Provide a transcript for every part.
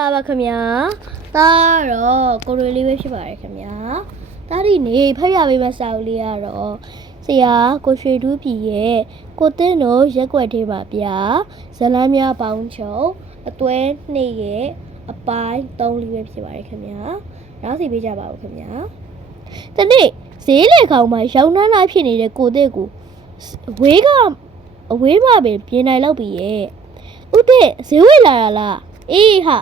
ပါပါခင်ဗျာဒါတော့ကိုရွေလေးပဲဖြစ်ပါတယ်ခင်ဗျာဒါဒီနေဖတ်ရပေးမယ့်စာအုပ်လေးကတော့ဆရာကိုရွှေတူးပြည်ရဲ့ကိုတင်းတို့ရက်ွက်သေးပါဗျာဇလန်းများပေါင်းချုပ်အတွဲနှစ်ရဲ့အပိုင်း၃လေးပဲဖြစ်ပါတယ်ခင်ဗျာနောက်စီပေးကြပါဦးခင်ဗျာဒီနေ့ဈေးလေခေါင်မှာရောင်းနှမ်းလာဖြစ်နေတဲ့ကိုတဲ့ကိုဝေးကအဝေးမှာပဲပြင်နိုင်လောက်ပြီရဲ့ဦးတဲ့ဈေးဝယ်လာတာလားအေးဟာ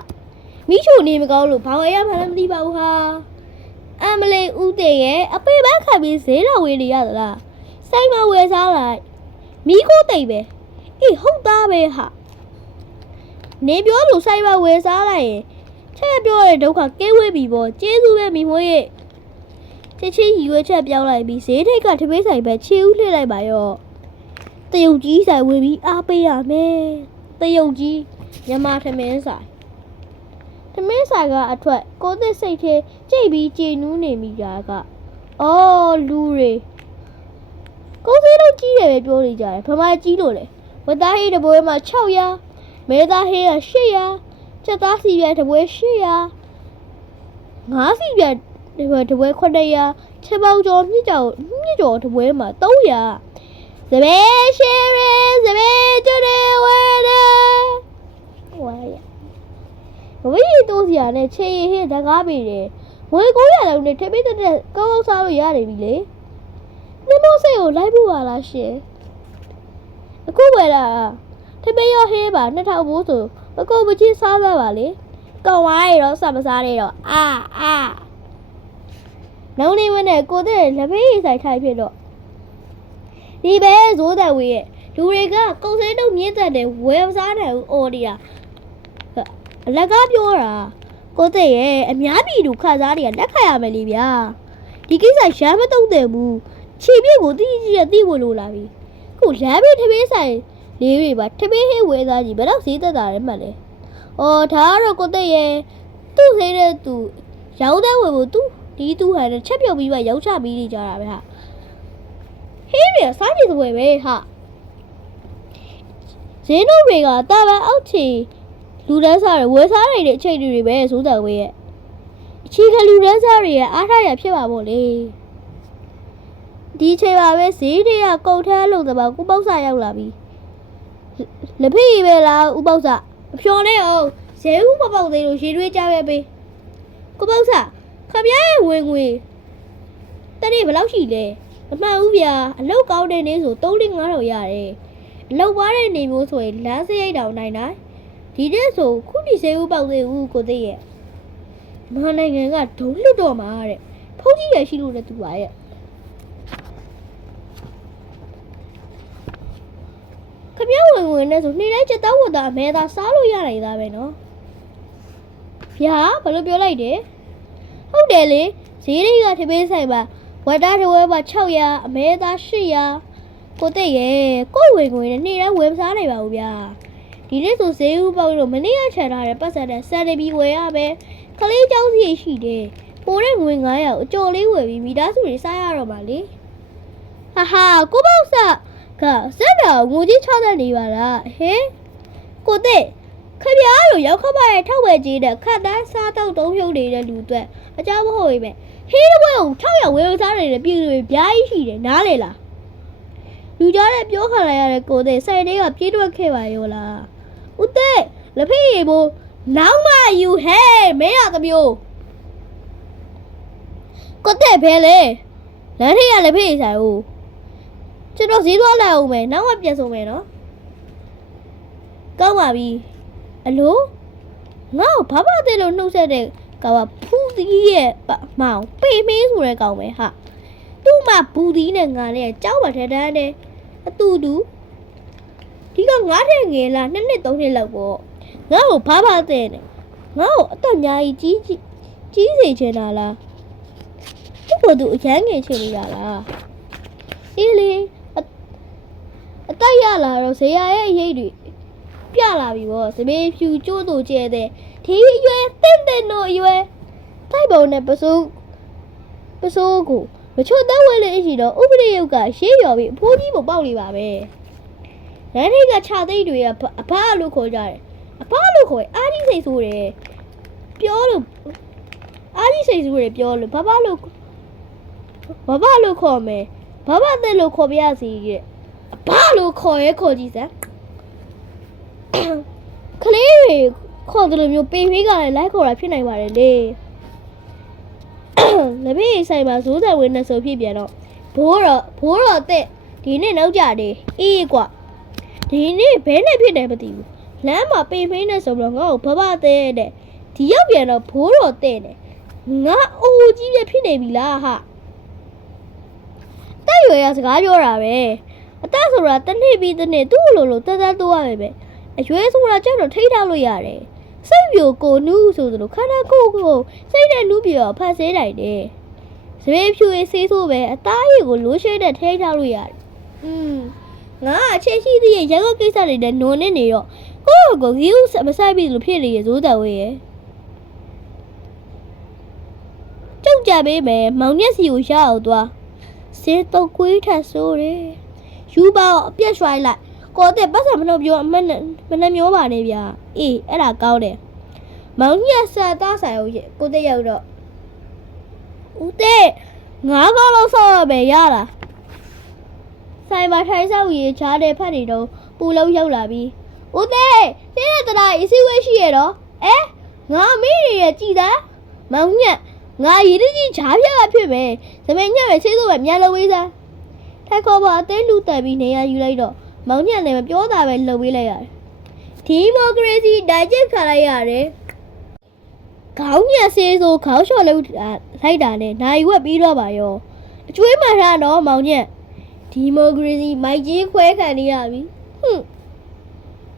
မိချိုနေမကောင်းလို့ဘာဝယ်ရမှလည်းမသိပါဘူးဟာအမလေးဦးတဲ့ရဲ့အပေပန်းခံပြီးဈေးတော်ဝယ်နေရသလားစိုက်မဝယ်စားလိုက်မိခိုးတိတ်ပဲအေးဟုတ်သားပဲဟာနေပြောလို့စိုက်မဝယ်စားလိုက်ရင်ချက်ပြောတဲ့ဒုက္ခကဲဝေးပြီပေါ့ကျေးဇူးပဲမိမွေးရဲ့ချက်ချင်းရီရွယ်ချက်ပြောင်းလိုက်ပြီးဈေးထိတ်ကတပိတ်ဆိုင်ပဲခြေဦးလှည့်လိုက်ပါရောတယုတ်ကြီးဆိုင်ဝင်ပြီးအားပေးရမယ်တယုတ်ကြီးညမထမင်းဆိုင် တမင်းဆိုင်ကအထွက်ကိုသစ်စိတ်သေးကြိတ်ပြီးကြည်နူးနေမိကြကအော်လူတွေကိုသေးတော့ကြီးတယ်ပဲပြောနေကြတယ်ဗမာကြီးလို့လေဝတ်သားဟေးတပွဲမှာ600မဲသားဟေးက800ချက်သားစီပြတပွဲ800ငါးစီပြတပွဲတပွဲ900ချက်ပေါင်းကျော်မြင့်ကျော်မြင့်ကျော်တပွဲမှာ300စပယ်ရှယ်ရစပယ်ကျွတ်တယ်ဝဲတယ်ဝါရ ဘဝရီတိုးစရာနဲ့ခြေရည်ဟင်းဓကားပေးတယ်ငွေ900လောက်နဲ့ထပိတ်တက်တက်ကောင်းကောင်းစားလို့ရတယ်ပြီလေနှမစိတ်ကိုလိုက်ဖို့ပါလားရှင်အခုဝယ်လာထပိတ်ရဟင်းပါ2000ဘိုးဆိုအကုန်မချင်းစားသားပါလေကောင်းဝါးရတော့စမစားရတော့အာအာနောက်နေဝင်နဲ့ကိုတဲ့လက်ဖေးရိဆိုင်ထိုင်ဖြစ်တော့ဒီပဲဇိုးတဲ့ဝေးရဲ့လူတွေကကုံစဲတုံမြင့်တက်တယ်ဝယ်မစားနိုင်ဘူးအော်ဒီယာ အလကားပြောတာကိုတဲ့ရဲ့အများပြည်သူခစားတွေကလက်ခံရမယ်လေဗျာဒီကိစ္စရမ်းမတုံ့တယ်ဘူးခြေပြည့်ကိုတိတိကျကျသိဖို့လိုလာပြီခုလမ်းဘေးထပေးဆိုင်လေးတွေပါထပေးဟဲဝဲသားကြီးဘယ်တော့ဈေးသက်တာလဲမှတ်လဲအော်ဒါကတော့ကိုတဲ့ရဲ့သူ့သေးတဲ့သူရောင်းတဲ့ဝယ်ဖို့သူဒီသူဟာနဲ့ချက်ပြုတ်ပြီးမှရောက်ချပြီးနေကြတာပဲဟာဟေးရစားကြည့်တဲ့ဝယ်ပဲဟာဈေးနှုန်းတွေကတာပန်အောက်ချီ လူတန်းစားတွေဝယ်စားနေတဲ့အချိန်တွေပဲစိုးတယ်ဝေးရဲ့အခြေခံလူတန်းစားတွေရဲ့အားထားရဖြစ်ပါမို့လေဒီအချိန်ပါပဲဈေးတွေကကုန်ထမ်းလို့တပါကိုပေါ့ဆာရောက်လာပြီလက်ဖေးပဲလားဥပေါ့ဆာအဖြော်နေအောင်ဈေးဥမပေါက်သေးလို့ရေတွေးကြပဲပေးကိုပေါ့ဆာခမရဲ့ဝင်ငွေတနေ့ဘယ်လောက်ရှိလဲမမှန်ဘူးဗျာအလောက်ကောင်းတဲ့နေ့ဆို3-5တော့ရတယ်အလောက်ပါတဲ့နေမျိုးဆိုရင်လမ်းစရိတ်တောင်နိုင်နိုင် ဒီတဲ့ဆိုခုဒီစေဦးပေါက်သေးဦးကိုသိရဲ့မဟာနိုင်ငံကဒုံလွတ်တော့မှာတဲ့ဖုန်းကြီးရရှိလို့လည်းသူပါရဲ့ခမရဝင်ဝင်နဲ့ဆိုနေ့တိုင်းချက်တောက်ဝတ်တာအမဲသာစားလို့ရနိုင်သားပဲနော်ဗျာဘာလို့ပြောလိုက်တယ်ဟုတ်တယ်လေဈေးတွေကထပေးဆိုင်ပါဝတ်သားတစ်ဝဲပါ600အမဲသား800ကိုသိရဲ့ကို့ဝင်ဝင်နဲ့နေ့တိုင်းဝယ်မစားနိုင်ပါဘူးဗျာ ဒီနေ့ဆိုဈေးဥပေါက်လို့မနေ့ကချန်ထားတဲ့ပတ်စံနဲ့စံနေပြီးဝယ်ရမယ်ခလေးเจ้าစီရှိတယ်ပိုတဲ့ငွေ900အကျော်လေးဝယ်ပြီးမိသားစုတွေစားရတော့ပါလေဟာဟာကိုပေါ့ဆကစက်တော်ငိုကြီးချတဲ့နေပါလားဟဲကိုတဲ့ခပြားလိုရောက်ခမရဲ့ထောက်ဝယ်ကြီးတဲ့ခတ်တန်းစားတော့တုံးဖြုတ်နေတဲ့လူတွေအကြောင်းမဟုတ်ပဲဟေးတဲ့ဘွဲကို600ဝယ်စားနေတဲ့ပြည်သူတွေအများကြီးရှိတယ်နားလေလားလူကြားတဲ့ပြောခံလိုက်ရတဲ့ကိုတဲ့စိုက်တွေကပြေးတွက်ခဲ့ပါရောလား ဦးတဲ့လက်ဖေးရေဘူးနောက်မှယူဟဲ့မင်းရသမျိုးကိုတဲ့ဘဲလေလမ်းထိပ်ရလက်ဖေးရေဆိုင်ဦးကျွန်တော်ဈေးသွားလိုက်အောင်မယ်နောက်မှပြန်ဆုံးမယ်နော်ကောင်းပါပြီအလိုငါ့ကိုဘာဘာတဲ့လို့နှုတ်ဆက်တဲ့ကောင်ကဖူးသီးရဲ့မောင်ပေမင်းဆိုတဲ့ကောင်ပဲဟာသူ့မှာဘူးသီးနဲ့ငါနဲ့ကြောက်ပါထက်တန်းတယ်အတူတူ ဒီကငါးထက်ငယ်လားနှစ်နှစ်သုံးနှစ်လောက်ပေါ့ငါ့ကိုဘာဘာတဲ့နေငါ့ကိုအသက်အများကြီးကြီးကြီးကြီးစေချင်တာလားသူ့ကိုယ်သူအရန်ငယ်ချင်နေတာလားအေးလေအအသက်ရလာတော့ဇေယျရဲ့ရိတ်တွေပြလာပြီပေါ့စမေးဖြူကျိုးတူကျဲတဲ့ဒီအရွယ်တင့်တင့်တို့အရွယ်တိုက်ပုံနဲ့ပစိုးပစိုးကိုမချွတ်တဲ့ဝဲလေးရှိတော့ဥပဒေရုပ်ကရှေးရော်ပြီးအဖိုးကြီးကိုပေါက်နေပါပဲ လမ်းထိပ်ကခြာသိပ်တွေကအဖအလို့ခေါ်ကြတယ်အဖလို့ခေါ်ရင်အာဒီစိတ်ဆိုးတယ်ပြောလို့အားကြီးစိတ်ဆူတွေပြောလို့ဘာဘာလို့ဘာဘာလို့ခေါ်မယ်ဘာဘာတဲ့လို့ခေါ်ပြရစီတဲ့ဘာလို့ခေါ်ရဲခေါ်ကြည့်စမ်းကလေးတွေခေါ်တယ်လို့မျိုးပေမေးကလည်းလိုက်ခေါ်တာဖြစ်နိုင်ပါတယ်လေလက်ဖေးဆိုင်မှာဇိုးတယ်ဝင်နေဆိုဖြစ်ပြန်တော့ဘိုးတော့ဘိုးတော့တဲ့ဒီနေ့နောက်ကြတယ်အေးကွာ ဒီနေ့ဘဲနဲ့ဖြစ်တယ်မသိဘူးလမ်းမှာပေဖေးနေဆိုပြီးတော့ငါ့ကိုဘဘတဲ့တဲ့ဒီရောက်ပြန်တော့ဘိုးတော့တဲ့တယ်ငါအိုးကြီးပြဖြစ်နေပြီလားဟာတက်ရွယ်ရစကားပြောတာပဲအသက်ဆိုတာတစ်နှစ်ပြီးတစ်နှစ်သူ့လိုလိုတက်တက်တိုးရပဲပဲအရွယ်ဆိုတာကြောက်တော့ထိထားလို့ရတယ်စိတ်ပြိုကိုနူးဆိုသလိုခန္ဓာကိုယ်ကိုစိတ်နဲ့နူးပြတော့ဖတ်ဆေးနိုင်တယ်စပယ်ဖြူရေးဆေးဆိုးပဲအသားရည်ကိုလိုးရှဲတဲ့ထဲထားလို့ရတယ်။อืม ငါအချက်ရှိသေးရဲ့ရက်ကွက်ကိစ္စတွေနဲ့နုံနေနေတော့ကိုယ့်ကိုယ်ကိုကြီးမဆိုင်ပြီလို့ဖြစ်နေရဇိုးတော်ဝေးရဲ့။ကြောက်ကြပေးမယ်မောင်မျက်စီကိုရအောင်သွားစေတော့ကွေးထက်ဆိုးတယ်။ယူပါတော့အပြက်ရွှိုင်းလိုက်ကိုတဲ့ပတ်စံမလို့ပြောအမနဲ့မနဲ့မျိုးပါနေဗျာ။အေးအဲ့ဒါကောင်းတယ်။မောင်ညက်ဆက်သားဆိုင်ကိုကိုတဲ့ရောက်တော့ဦးတဲ့ငါးကောင်းလောက်ဆောက်ရမယ်ရလား ဆိုင်မှာထိုင်ဆောက်ရေးချားတဲ့ဖက်တွေတော့ပူလုံးရောက်လာပြီဦးတဲ့တင်းတဲ့တရာအစီဝဲရှိရတော့အဲငါမေးရရဲ့ကြည်သားမောင်ညက်ငါရည်တကြီးချားပြကဖြစ်မယ်သမင်ညက်ပဲဆေးစိုးပဲမြန်လို့ဝေးစားထိုက်ခေါ်ပါအသေးလူတက်ပြီးနေရယူလိုက်တော့မောင်ညက်လည်းမပြောတာပဲလှုပ်ပေးလိုက်ရတယ်ဒီမိုကရေစီဒိုင်ဂျက်ခါလိုက်ရတယ်ခေါင်းညက်ဆေးဆိုခေါင်းလျှော်လို့လိုက်တာနဲ့နိုင်ဝက်ပြီးတော့ပါရောအကျွေးမှန်တာတော့မောင်ညက် ဒီမိုကရေစီမိုက်ကြီးခွဲခံနေရပြီဟွန်း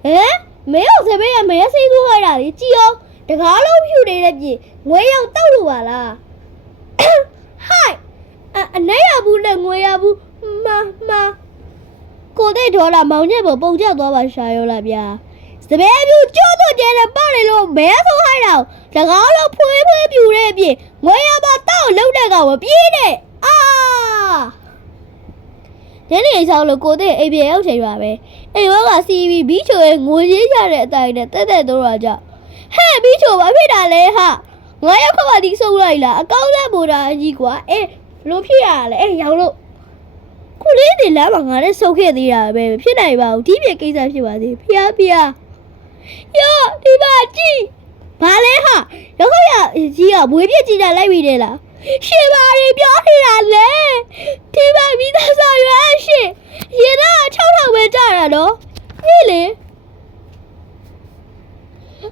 ဟဲမဲအောင်စပယ်ကမဲဆေးဆိုလိုက်တာလေကြည်အောင်တကားလုံးဖြူနေတဲ့ပြင်ငွေရောက်တောက်လို့ပါလားဟိုင်အအနေရဘူးနဲ့ငွေရဘူးမမကိုတဲ့ဒေါ်လာမောင်ညက်ပေါ်ပုံကျသွားပါရှာရောလားဗျာစပယ်ပြူကျိုးတော့ကျဲတဲ့ပေါ့လေလို့မဲဆိုဟိုက်တော့တကားလို့ဖွေးဖွေးပြူတဲ့အပြင်ငွေရပါတောက်လုံးတဲ့ကောင်မပြေးနဲ့ အာဒီနေ့ဆောင်လို့ကိုတဲ့အိမ်ပြေရောက်ချိန်ပါပဲအိမ်ဝကစီပြီးဘီချိုရဲ့ငိုရေးကြတဲ့အတိုင်းနဲ့တက်တက်တော့တော့ကြဟဲ့ဘီချိုဘာဖြစ်တာလဲဟာငါရောက်ခမဒီဆုံးလိုက်လားအကောင်းတဲ့ဘူတာအကြီးကွာအေးဘလို့ဖြစ်ရလဲအေးရောက်လို့ခုလေးနေလမ်းမှာငါနဲ့ဆုတ်ခဲ့သေးတာပဲဖြစ်နိုင်ပါဘူးဒီပြေကိစ္စဖြစ်ပါသေးဖျားဖျားယောဒီမှာကြည့်ဘာလဲဟာရောက်ခရကြီးကဘွေးပြစ်ကြည့်တာလိုက်ပြီတဲ့လား ရှင်ပါရီပြောနေတာလေဒီမှာမိသားစုရွယ်ရှင်ရေတော့6000ပဲကြတာနော်ဟေးလေ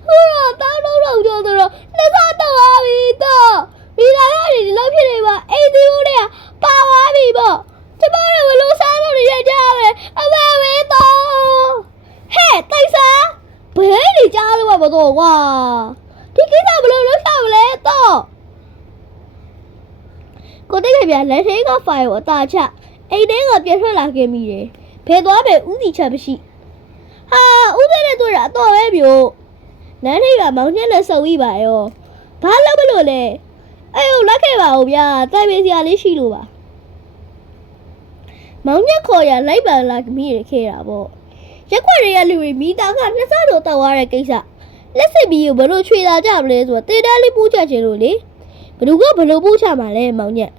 ဟိုတော့တောင်းလုံးလုံးကြောတော့နှစ်ဆတော့ပါပြီတော့မိသားစုတွေဒီလောက်ဖြစ်နေပါအိမ်သူတွေကပါသွားပြီပေါ့ကျမတို့ဘလို့စားလို့နေရကြမယ်အမေဝေးတော့ဟဲ့တိုက်စားဘယ်နေကြားလို့မတော့ကွာဒီကိစ္စဘယ်လိုလုပ်ရမလဲတော့ ကိုတိတ်ပြလက်ထဲကဖိုင်ကိုအသာချအိမ်ထဲကပြန်ထွက်လာခဲ့မိတယ်ဘယ်သွားပဲဥတီချက်မရှိဟာဥတဲ့နဲ့တွေ့တာအတော့ပဲမျိုးနန်းထိပ်ကမောင်ညက်နဲ့စုံပြီးပါရောဘာလုပ်မလို့လဲအဲ့ဟိုလက်ခဲ့ပါဦးဗျာတိုက်ပေးစရာလေးရှိလို့ပါမောင်ညက်ခေါ်ရလိုက်ပါလာမိရခဲ့တာပေါ့ရက်ခွက်တွေကလူတွေမိသားကနှစ်ဆတော့တောက်ရတဲ့ကိစ္စလက်စစ်ပြီးကိုဘလို့ချွေလာကြမလဲဆိုတော့တေးတန်းလေးပူးချချင်လို့လေ ဘလူကဘလို့ပူးချမှာလဲမောင်ညက်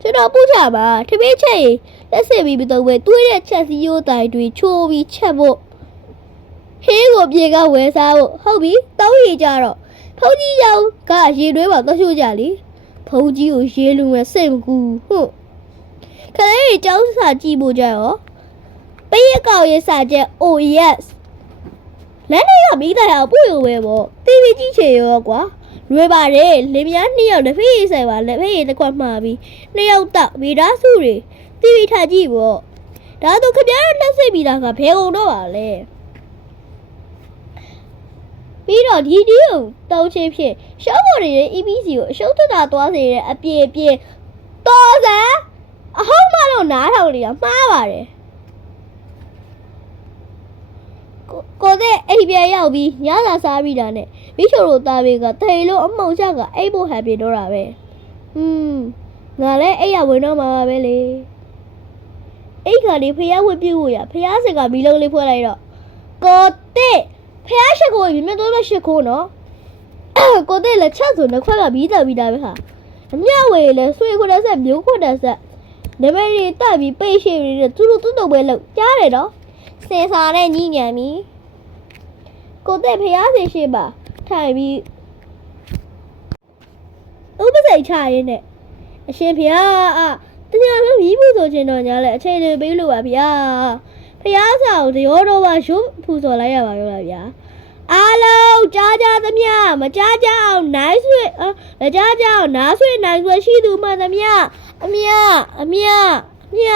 ကျွန်တော်ပူးချပါထမင်းချက်ရင်လက်စစ်ပြီးမတော့ပဲတွေးတဲ့ချက်စီရိုးတိုင်တွေချိုးပြီးချက်ဖို့ဟေးကိုပြေကဝဲစားဖို့ဟုတ်ပြီတောင်းရီကြတော့ဖုန်ကြီးရောင်ကရေတွဲပါတော့ရှို့ကြလေဖုန်ကြီးကိုရေလူမဲ့စိတ်မကူဟုတ်ခလေးကြီးကြောင်းစာကြည့်ဖို့ကြရောပေးရကောက်ရေးစာချက် oh yes လမ်းတွေကမိသားအောင်ပို့ရပဲပေါ့တီဗီကြည့်ချင်ရောကွာ လွယ်ပါတယ်လင်မယားနှစ်ယောက်လက်ဖေးရေးဆိုင်ပါလက်ဖေးရေးတစ်ခွက်မှာပြီးနှစ်ယောက်တောက်မိသားစုတွေတီဗီထားကြည့်ပေါ့ဒါတော့ခပြားတော့နှက်စိတ်ပြီးသားကဘယ်ကုန်တော့ပါလဲပြီးတော့ဒီဒီကိုတောင်းချင်းဖြစ်ရှောက်ပေါ်နေတဲ့ EPC ကိုအရှုံးထတာသွားစေတဲ့အပြေအပြေတော်စံအဟုတ်မှတော့နားထောင်နေတာမှားပါတယ် ကိုကိုတဲ့အိမ်ပြန်ရောက်ပြီးညစာစားပြီးတာနဲ့မိချိုတို့သားဘေးကတိတ်လို့အမောင်ချကအိတ်ဖို့ဟန်ပြေတော့တာပဲဟွန်းငါလည်းအိတ်ရဝင်တော့မှာပါပဲလေအိတ်ခါလေးဖျားဝတ်ပြုတ်ဖို့ရဖျားစင်ကမီလုံးလေးဖွဲ့လိုက်တော့ကိုတဲ့ဖျားရှိခိုးမြင်မြတ်တော့ရှိခိုးနော်ကိုတဲ့လက်ချက်ဆိုနှစ်ခွက်ကပြီးတက်ပြီးသားပဲဟာအမြဝေလဲဆွေခွက်ဆက်မျိုးခွက်ဆက်နမရီတက်ပြီးပိတ်ရှိပြီးသူတို့သူ့တုံပဲလို့ကြားတယ်နော် စင်စာနဲ့ညီညံပြီကိုတဲ့ဖျားစီရှိပါထိုင်ပြီးဥပစိတ်ချရင်းနဲ့အရှင်ဖျားအာတရားလုံးရီးဖို့ဆိုချင်တော့ညာလဲအချိန်လေးပေးလို့ပါဗျာဖျားစာကိုတရောတော့ပါရုပ်ဖူစော်လိုက်ရပါရောလားဗျာအားလုံးကြားကြသမျှမကြားကြအောင်နိုင်ဆွေအမကြားကြအောင်နားဆွေနိုင်ဆွေရှိသူမှန်သမျှအမြအမြအမြ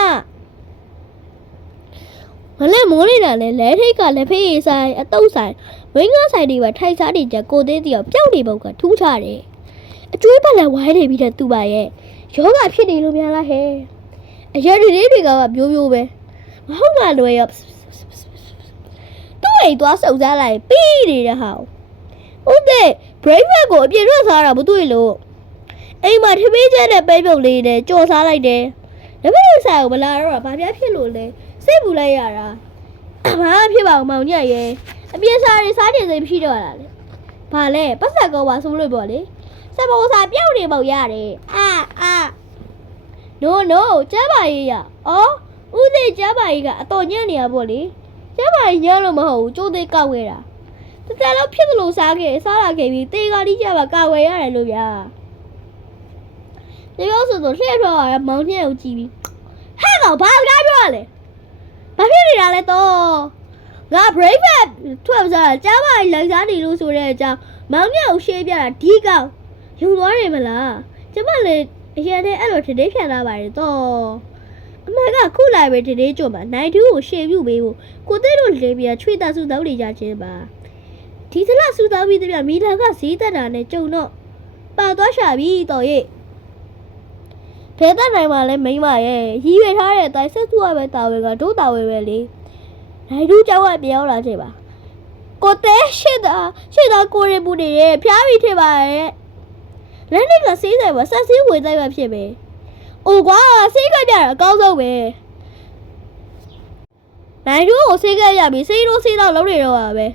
မလဲမိုးနေတာလဲလဲထိတ်ကလက်ဖေးရေးဆိုင်အတုပ်ဆိုင်ဝင်းကားဆိုင်တွေပါထိုက်စားနေကြကိုသေးတယောက်ပျောက်နေပုံကထူးခြားတယ်အကျွေးပတ်လည်းဝိုင်းနေပြီးတဲ့သူပါရဲ့ယောဂဖြစ်နေလို့များလားဟဲ့အရာတွေတွေကပြိုးပြိုးပဲမဟုတ်မှလွယ်ရောသူ့အိမ်သွားစုံစမ်းလိုက်ပြီးနေတဲ့ဟာဟုတ်တယ် breakfast ကိုအပြည့်ထွက်စားတာမတွေ့လို့အိမ်မှာထမင်းချက်နဲ့ပဲပြုတ်လေးနဲ့ကြော်စားလိုက်တယ်ဒါပေမဲ့ဆိုင်ကိုမလာတော့တာဘာပြဖြစ်လို့လဲ စိတ်ပူလိုက်ရတာဘာမှဖြစ်ပါအောင်မောင်ညက်ရဲ့အပြည့်စားတွေစားနေစိတ်မရှိတော့တာလေဘာလဲပတ်ဆက်ကောပါဆိုလို့ပေါ့လေစက်ပေါ်စားပြောက်နေပေါ့ရတယ်အာအာ no no ကျမ်းပါရေးရအော်ဦးသိကျမ်းပါရေးကအတော်ညံ့နေရပေါ့လေကျမကြီးညလို့မဟုတ်ဘူးကျိုးသေးကောက်ခဲ့တာတကယ်လို့ဖြစ်သလိုစားခဲ့စားလာခဲ့ပြီးတေကာတိကျပါကောက်ဝယ်ရတယ်လို့ဗျာဒီလိုဆိုတော့လှည့်ထွက်ရမောင်ညက်ကိုကြည့်ပြီးဟဲ့ကောင်ဘာကားပြောရလဲ ဘာဖြစ်နေတာလဲတော့ငါ breakfast ထွက်စားတာကျမကြီးလိုက်စားနေလို့ဆိုတဲ့အကြောင်းမောင်ညက်ကိုရှေးပြတာဒီကောင်ယူသွားတယ်မလားကျမလည်းအရင်တည်းအဲ့လိုထင်သေးဖြန်လာပါတယ်တော့အမေကခုလိုက်ပဲတည်းကြုံမှာနိုင်တူးကိုရှေ့ပြုတ်ပေးဖို့ကိုသေးတို့လေးပြချွေတာစုတောင်းနေကြခြင်းပါဒီသလားစုတောင်းပြီးတပြမီလာကဈေးတက်တာနဲ့ကြုံတော့ပါသွားရှာပြီတော်ရဲ့ ဖဲတက်နိုင်ပါလဲမိမရဲ့ရီးရထားတဲ့အတိုင်းဆက်သူ့ရပဲတာဝဲကတို့တာဝဲပဲလေနိုင်တူးကြောက်ကပြောင်းလာခြင်းပါကိုတဲရှစ်တာရှစ်တာကိုရပူနေရဲ့ဖျားပြီးထင်ပါရဲ့လက်နဲ့ကစေးဆိုင်ပါဆက်စည်းဝင်တိုက်ပါဖြစ်ပဲအိုကွာစေးကပြတာအကောင်းဆုံးပဲနိုင်တို့ကိုဆေးခဲ့ရပြီဆေးတို့ဆေးတော့လုံးနေတော့ပါပဲ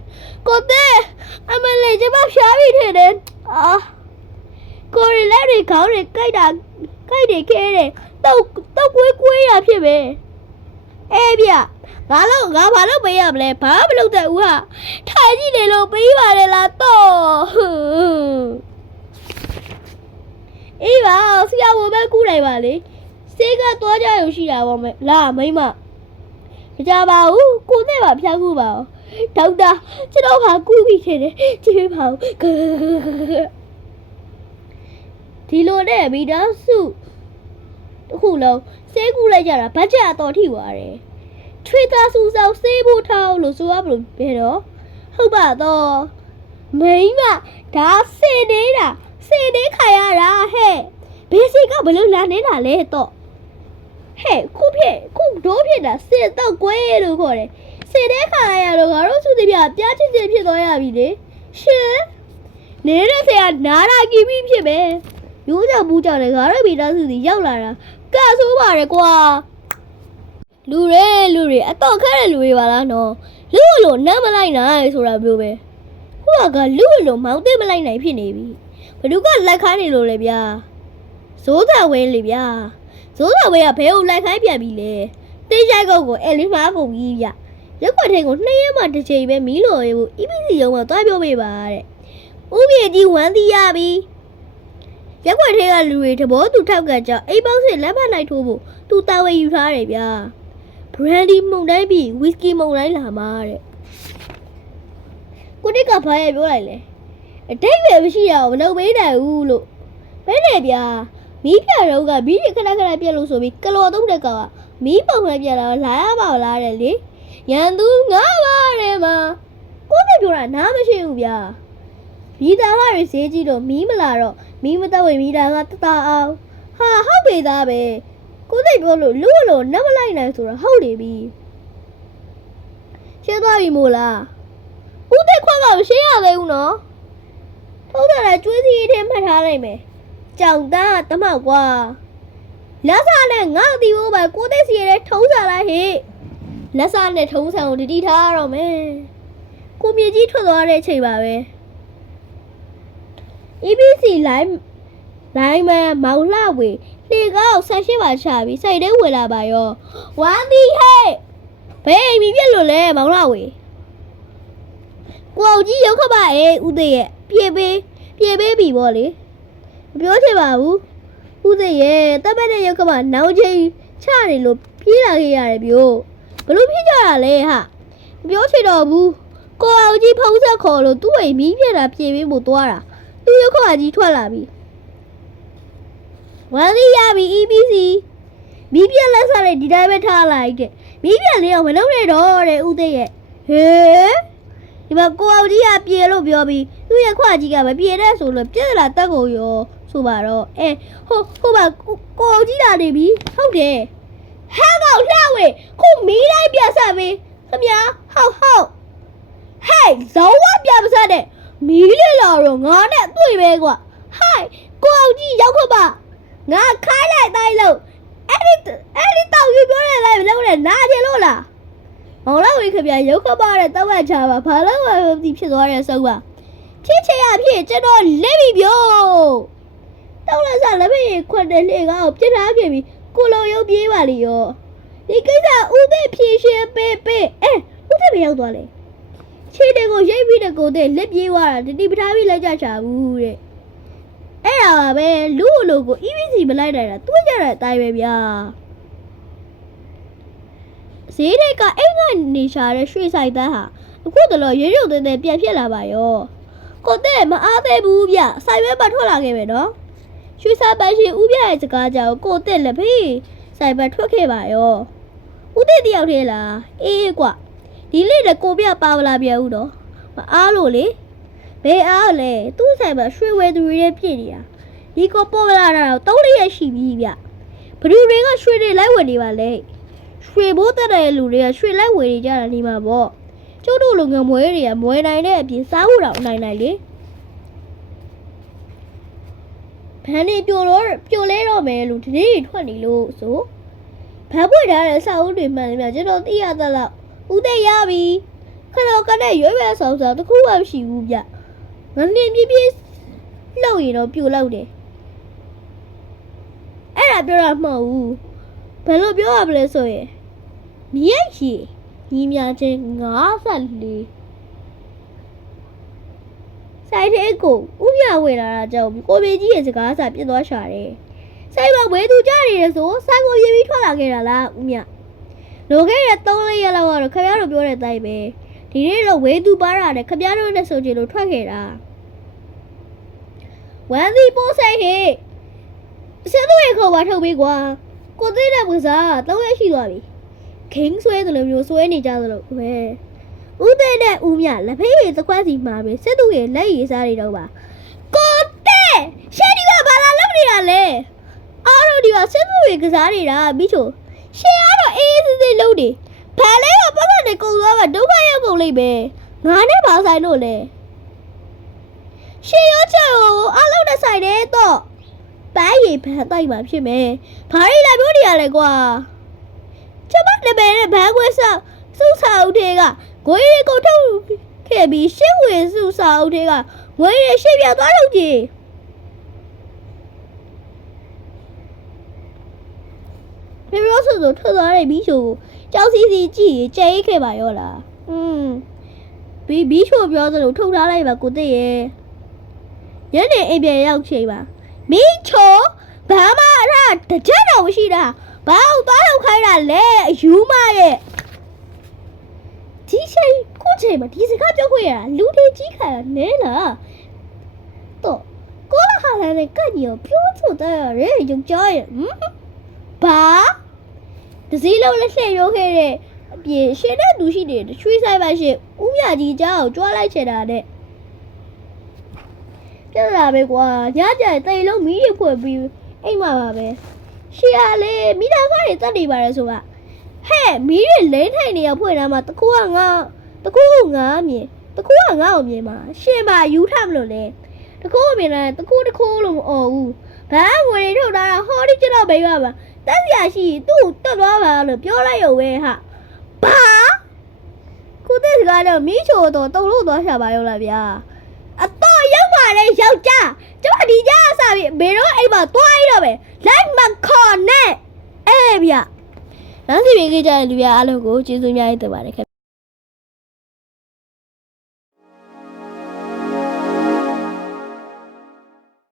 ကိုတဲ့အမလေးကျမဖျားပြီထင်တယ်အာကိုရီလက်တွေခေါင်းတွေကြိုက်တာ ကြိုက်တယ်ခဲတယ်တောက်တောက်ကွေးကွေးရဖြစ်ပဲအေးဗျငါလို့ငါဘာလို့ပေးရမလဲဘာမှမလုပ်တဲ့ဦးဟာထိုင်ကြည့်နေလို့ပေးပါတယ်လားတော့ဟွန်းအေးပါဆရာဝန်ပဲကူးနိုင်ပါလေဆေးကတော့ကြရုံရှိတာပေါ့မဲလာမိမမကြပါဘူးကိုနဲ့ပါဖျောက်ခုပါဦးဒေါက်တာကျွန်တော်ဟာကူပြီးခဲ့တယ်ကြည့်ပါဦး ဒီလိုနဲ့မိသားစုတစ်ခုလုံးစေးကူလိုက်ကြတာဘတ်ဂျက်အတော်ထိသွားတယ်ထွေသားစုဆောင်စေးဖို့ထားလို့ဆိုရမလို့ဘယ်တော့ဟုတ်ပါတော့မိမဒါစေနေတာစေနေခါရတာဟဲ့ဘေးစီကဘယ်လိုလာနေတာလဲတော့ဟဲ့ခုဖြစ်ခုဒိုးဖြစ်တာစစ်တော့ကွဲလို့ခေါ်တယ်စစ်တဲ့ခါရတော့ငါတို့သူတပြပြားချင်းချင်းဖြစ်သွားရပြီလေရှင်နေတဲ့ဆရာနာရာကီပြီးဖြစ်ပဲ ရိုးကြဘူးကြောင့်လည်းငါတို့မိသားစုစီရောက်လာတာကတ်ဆိုးပါရကွာလူတွေလူတွေအတော့ခက်တဲ့လူတွေပါလားနော်လူလို့နမ်းမလိုက်နိုင်ဆိုတာမျိုးပဲခုကလူလို့မောင်းသိမလိုက်နိုင်ဖြစ်နေပြီဘ누구ကလက်ခိုင်းနေလို့လေဗျာဇိုးတာဝင်းလေဗျာဇိုးတော်ဝဲကဘဲကိုလိုက်ခိုင်းပြန်ပြီလေတင်းချိုက်ကုတ်ကိုအဲလေးမှားကုန်ကြီးဗျရက်ွက်ထဲကိုနှစ်ရက်မှတစ်ချိန်ပဲမီးလော်ရေကို EPC ရုံးမှာတွားပြောပေးပါတဲ့ဥပြေကြီးဝမ်းသီးရပြီ ရက်ွက်ထဲကလူတွေတဘောသူထောက်ကကြအိမ်ပေါင်းစစ်လက်ဖက်လိုက်ထိုးဖို့သူတာဝဲယူထားတယ်ဗျာဘရန်ဒီမှုန်တိုင်းပြီးဝီစကီမှုန်တိုင်းလာမှာတဲ့ကိုတစ်ကဘာရဲ့ပြောလိုက်လဲအတိတ်ပဲမရှိရအောင်မလုပ်ပေးနိုင်ဘူးလို့ဘယ်နဲ့ဗျာမီးပြတော့ကမီးတွေခဏခဏပြက်လို့ဆိုပြီးကလော်သုံးတဲ့ကောင်ကမီးပုံမှန်ပြက်လာတော့လာရပါလားတဲ့လေရန်သူငါပါတယ်မှာကိုယ်ကပြောတာနားမရှိဘူးဗျာမီးသားကတွေဈေးကြီးတော့မီးမလာတော့ မီးမတော့ဝင်မီးသားကတတအောင်ဟာဟုတ်ပေသားပဲကိုယ်ကပြောလို့လူလို့နမလိုက်နိုင်ဆိုတော့ဟုတ်လေပြီရှင်းသွားပြီမို့လားဦးတဲ့ခွက်ကမရှင်းရသေးဘူးနော်ထုတ်တယ်လည်းကျွေးစီထဲမှတ်ထားလိုက်မယ်ကြောင်သားတမောက်ကွာလက်စားနဲ့ငါ့အတီးဖို့ပဲကိုသိစီရဲထုံးစားလိုက်ဟေ့လက်စားနဲ့ထုံးဆန်ကိုတတိထားရတော့မယ်ကိုမြေကြီးထွက်သွားတဲ့အချိန်ပါပဲထ EBC လိုင်းလိုင်းမန်မောင်လှဝေလှေကောက်ဆက်ရှိပါချပြီးစိတ်ထဲဝင်လာပါရောဝမ်းသည်ဟဲ့ဘယ်အိမ်မီပြက်လို့လဲမောင်လှဝေကိုအောင်ကြီးရောက်ခပါအေးဦးသေးရဲ့ပြေပေးပြေပေးပြီဗောလေမပြောချင်ပါဘူးဦးသေးရဲ့တပ်ပတ်တဲ့ရောက်ခပါနောက်ချိန်ချနေလို့ပြေးလာခဲ့ရတယ်ဗျို့ဘလို့ပြေးကြတာလဲဟာမပြောချင်တော့ဘူးကိုအောင်ကြီးဖုံးဆက်ခေါ်လို့သူ့အိမ်မီးပြက်တာပြေပေးဖို့သွားတာ သူ့ရောက်ခပါကြီးထွက်လာပြီဝမ်းစီရပြီ EBC မီးပြက်လက်ဆက်လေးဒီတိုင်းပဲထားလိုက်တဲ့မီးပြက်လေးအောင်မလုပ်နဲ့တော့တဲ့ဦးသိရဲ့ဟေးဒီမှာကိုအောင်ကြီးကပြေလို့ပြောပြီးသူ့ရဲ့ခွာကြီးကမပြေတဲ့ဆိုလို့ပြက်လာတက်ကိုရောဆိုပါတော့အဲဟိုဟိုပါကိုကိုအောင်ကြီးလာနေပြီဟုတ်တယ်ဟဲ့ကောင်လှဝေခုမီးလိုက်ပြက်ဆက်ပြီခမဟုတ်ဟုတ်ဟဲ့ဇောဝပြက်ဆက်တဲ့ မီးလေးလာတော့ငါနဲ့တွေ့ပဲကွာဟိုင်ကိုအောင်ကြီးရောက်ခပါငါခိုင်းလိုက်တိုင်းလို့အဲ့ဒီအဲ့ဒီတောက်ယူပြောတဲ့လိုက်မလုပ်နဲ့နားချင်လို့လားမောင်လောက်ဝေခင်ဗျာရုပ်ခပါတဲ့တောက်ဝချပါဘာလို့လဲဒီဖြစ်သွားတဲ့ဆုံးပါဖြစ်ချင်ရဖြစ်ကျွန်တော်လက်ပြီပြောတောက်လက်စားလက်ပြီခွတ်တဲ့လေကောပြစ်ထားခဲ့ပြီကိုလိုရုပ်ပြေးပါလေရောဒီကိစ္စဦးသိဖြည့်ရှင်းပေးပေးအဲဦးသိမရောက်သွားလေ ခြေတွေကိုရိပ်ပြီးတဲ့ကိုသိလက်ပြေးသွားတာတတိပထားပြီးလက်ကြချဘူးတဲ့အဲ့ဒါပါပဲလူ့လူကို EVC မလိုက်နိုင်တာသူ့ကြတဲ့အတိုင်းပဲဗျာဈေးတွေကအိမ်ကနေရှာတဲ့ရွှေဆိုင်သားဟာအခုတလောရွရွသေးသေးပြန်ဖြစ်လာပါရောကိုတဲ့မအားသေးဘူးဗျဆိုင်ပဲပတ်ထွက်လာခဲ့ပဲနော်ရွှေစားပန်းရှင်ဦးပြရဲ့စကားကြောင့်ကိုတဲ့လက်ဖေးဆိုင်ပဲထွက်ခဲ့ပါရောဦးတဲ့တယောက်သေးလားအေးကွ ဒီလေးတကိုပြပါမလာပြန်ဘူးတော့မအားလို့လေဘယ်အားလဲသူ့ဆိုင်မှာရွှေဝဲသူတွေနဲ့ပြည့်နေတာဒီကပေါ်လာတာတော့၃ရက်ရှိပြီဗျဘလူတွေကရွှေတွေလိုက်ဝယ်နေပါလေရွှေဘိုးတက်တဲ့လူတွေကရွှေလိုက်ဝယ်နေကြတာနေမှာပေါ့ကျုပ်တို့လူငယ်မွဲတွေကမွဲနိုင်တဲ့အပြင်စားဖို့တော့နိုင်နိုင်လေဘန်နေပြိုတော့ပြိုလဲတော့မယ်လို့ဒီနေ့ထွက်နေလို့ဆိုဘန်ပွေထားတဲ့စာအုပ်တွေမှန်တယ်ဗျကျွန်တော်သိရသလောက် ဦးသိရပြီခဏကနဲ့ရွေးပဲဆောင်ဆောင်တစ်ခုမှမရှိဘူးဗျငါနေပြပြလှုပ်ရင်တော့ပြိုလောက်တယ်အဲ့ဒါပြောတာမဟုတ်ဘူးဘယ်လိုပြောရမလဲဆိုရင်မြည့်ရီညီမြချင်း54ဆိုင်တဲ့ကိုဥပြဝင်လာတာကြောင့်ကိုပေကြီးရဲ့စကားစာပြစ်သွားရှာတယ်ဆိုင်မှာဝဲသူကြနေတယ်ဆိုဆိုင်ကိုရေးပြီးထွက်လာခဲ့တာလားဥမြ လိုခဲ့တဲ့3ရက်လောက်ကတော့ခင်ဗျားတို့ပြောတဲ့အတိုင်းပဲဒီနေ့တော့ဝဲသူပါတာနဲ့ခင်ဗျားတို့နဲ့ဆိုချင်လို့ထွက်ခဲ့တာဝမ်စီပိုးဆိုင်ဟေ့ဆဲသူရဲ့ခေါ်ပါထုတ်ပေးကွာကိုသိတဲ့ပစား၃ရက်ရှိသွားပြီခင်းဆွဲတယ်လို့မျိုးဆွဲနေကြသလိုပဲဦးတဲ့နဲ့ဦးမြလက်ဖေးရည်သခွက်စီမှာပဲဆဲသူရဲ့လက်ရည်စားနေတော့ပါကိုတဲ့ရှယ်ဒီကဘာလာလုပ်နေတာလဲအားတို့ဒီကဆဲသူရဲ့ကစားနေတာမိချိုရှယ်ကတော့အေး အေးဆေးဆေးလုပ်နေဘာလဲကပတ်ပတ်နဲ့ကုံသွားမှာဒုက္ခရောက်ကုန်လိမ့်မယ်ငါနဲ့ပါဆိုင်လို့လဲရှင်ရောချေကိုအလုံးနဲ့ဆိုင်တယ်တော့ပန်းရည်ဖန်တိုက်မှာဖြစ်မယ်။ဘာရီလာပြောနေရလဲကွာ။ကျမလည်းပဲနဲ့ဘန်းခွဲဆောက်စုဆောက်တဲ့ကဂွေရီကိုထုတ်ခဲ့ပြီးရှင်းဝင်စုဆောက်တဲ့ကငွေရရှင်းပြသွားတော့ကြည်။ဖေရောဆိုဆိုထွက်သွားတဲ့ဘီချိုကို ကြောက်စီစီကြည့်ကြဲအိတ်ခဲ့ပါရောလား။อืมဘီဘီချိုပြောသလိုထုတ်ထားလိုက်ပါကိုသိရဲ့။ညနေအိမ်ပြန်ရောက်ချိန်ပါမင်းချိုဘာမှအရတကြက်တော့မရှိတာဘာလို့သွားလောက်ခိုင်းတာလဲအယူမရဲ့ဒီချိန်ကိုချိန်မှာဒီစကားပြောခွင့်ရတာလူတွေကြီးခါနဲလားတော့ကိုလာဟာလည်းကညောပြောဆိုတာရဲရုပ်ကြားရဲ့ဟမ်ဘာ တစည်းလုံးလက်လှည့်ရိုးခဲ့တဲ့အပြင်ရှင်တဲ့သူရှိတယ်ချွေးဆိုင်ပါရှင်ဦးမြကြီးเจ้าကိုကြွားလိုက်ချင်တာတဲ့ ပြတ်လာပဲကွာညကြရင်တိတ်လုံးမီးတွေဖွင့်ပြီးအိမ်မှာပါပဲရှီရလေမိသားကားတွေတက်နေပါတယ်ဆိုကဟဲ့မီးတွေလဲထိုင်နေရဖွင့်တာမှတကူကငါတကူကငါမြင်တကူကငါ့ကိုမြင်မှာရှင်ပါယူထမလို့လေတကူကမြင်လာတကူတကူလို့မအော်ဘူးဘာငွေတွေထုတ်တာဟောဒီကျတော့ဘေးပါပါ တက်စရာရှိသူ့တက်သွားပါလို့ပြောလိုက်ရုံပဲဟာဘာခုတဲ့စကားတော့မီးချိုတော့တုံလို့သွားရှာပါရောလားဗျာအတော့ရောက်ပါပါတယ်ယောက်ျားကျမဒီကြအစားပြီဘယ်တော့အိမ်မှာသွားရတော့ပဲလိုက်မခေါ်နဲ့အေးဗျနောက်စီပြေကြတဲ့လူရအားလုံးကိုကျေးဇူးများတင်ပါတယ်ခင်